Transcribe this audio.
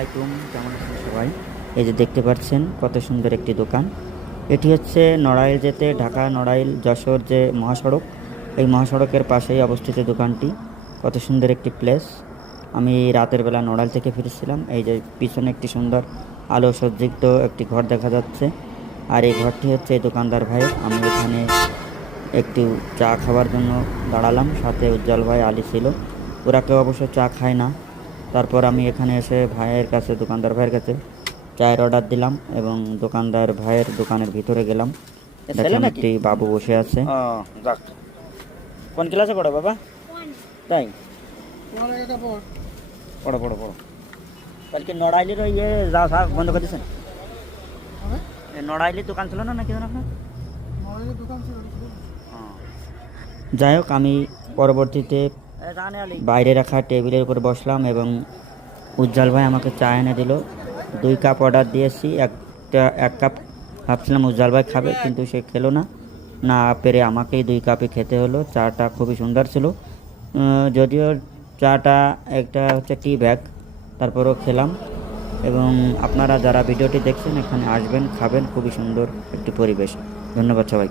আলাইকুম, কেমন আছেন সবাই? এই যে দেখতে পাচ্ছেন, কত সুন্দর একটি দোকান। এটি হচ্ছে নড়াইল যেতে ঢাকা নড়াইল যশোর যে মহাসড়ক। এই মহাসড়কের পাশেই অবস্থিত দোকানটি। কত সুন্দর একটি প্লেস আমি রাতের বেলা নড়াইল থেকে ফিরেছিলাম। এই যে পিছনে একটি সুন্দর আলো সজ্জিত একটি ঘর দেখা যাচ্ছে। আর এই ঘরটি হচ্ছে এই দোকানদার ভাইয়ের আমি এখানে একটু চা খাওয়ার জন্য দাঁড়ালাম। সাথে উজ্জ্বল ভাই আলী ছিল। ওরা কেউ অবশ্য চা খায় না। তারপর আমি এখানে এসে ভাইয়ের কাছে দোকানদার ভাইয়ের কাছে চায়ের অর্ডার দিলাম এবং দোকানদার ভাইয়ের দোকানের ভিতরে গেলাম। দেখলাম একটি বাবু বসে আছে। কোন ক্লাসে পড়ো বাবা? তাই? পড়ো পড়ো। পড়ো কালকে নড়াইলের ওই ইয়ে যা সব বন্ধ করে দিয়েছেন? নড়াইলের দোকান ছিল না নাকি আপনার? যাই হোক আমি পরবর্তীতে বাইরে রাখা টেবিলের উপর বসলাম এবং উজ্জ্বল ভাই আমাকে চা এনে দিল। দুই কাপ অর্ডার দিয়েছি, একটা, এক কাপ ভাবছিলাম উজ্জ্বল ভাই খাবে, কিন্তু সে খেলো না। না পেরে আমাকেই দুই কাপে খেতে হলো। চাটা খুবই সুন্দর ছিল। যদিও চাটা একটা হচ্ছে টি ব্যাগ তারপরেও খেলাম। এবং আপনারা যারা ভিডিওটি দেখছেন, এখানে আসবেন, খাবেন। খুবই সুন্দর একটি পরিবেশ। ধন্যবাদ সবাইকে।